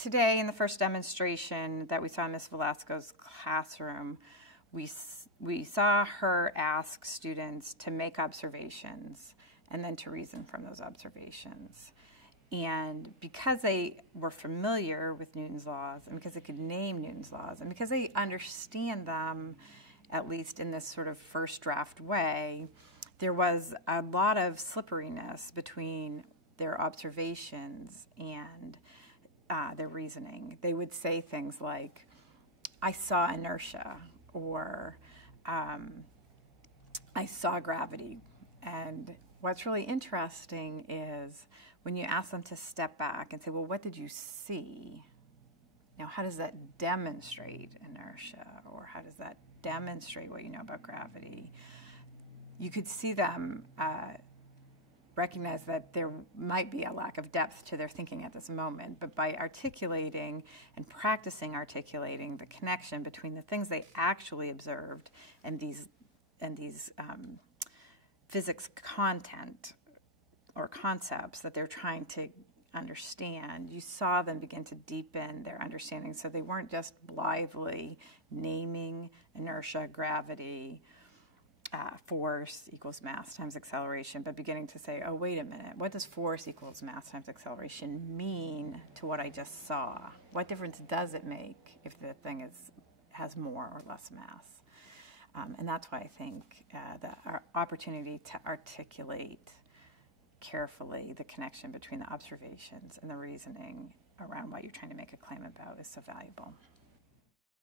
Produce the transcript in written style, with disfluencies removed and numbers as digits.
Today, in the first demonstration that we saw in Ms. Velasco's classroom, we saw her ask students to make observations and then to reason from those observations. And because they were familiar with Newton's laws, and because they could name Newton's laws, and because they understand them, at least in this sort of first draft way, there was a lot of slipperiness between their observations and their reasoning. They would say things like, I saw inertia, or I saw gravity. And what's really interesting is when you ask them to step back and say, well, what did you see? Now, how does that demonstrate inertia? Or how does that demonstrate what you know about gravity? You could see them recognize that there might be a lack of depth to their thinking at this moment, but by articulating and practicing articulating the connection between the things they actually observed and these physics content or concepts that they're trying to understand, you saw them begin to deepen their understanding. So they weren't just blithely naming inertia, gravity, force equals mass times acceleration, but beginning to say, oh, wait a minute, what does force equals mass times acceleration mean to what I just saw? What difference does it make if the thing has more or less mass? And that's why I think that our opportunity to articulate carefully the connection between the observations and the reasoning around what you're trying to make a claim about is so valuable.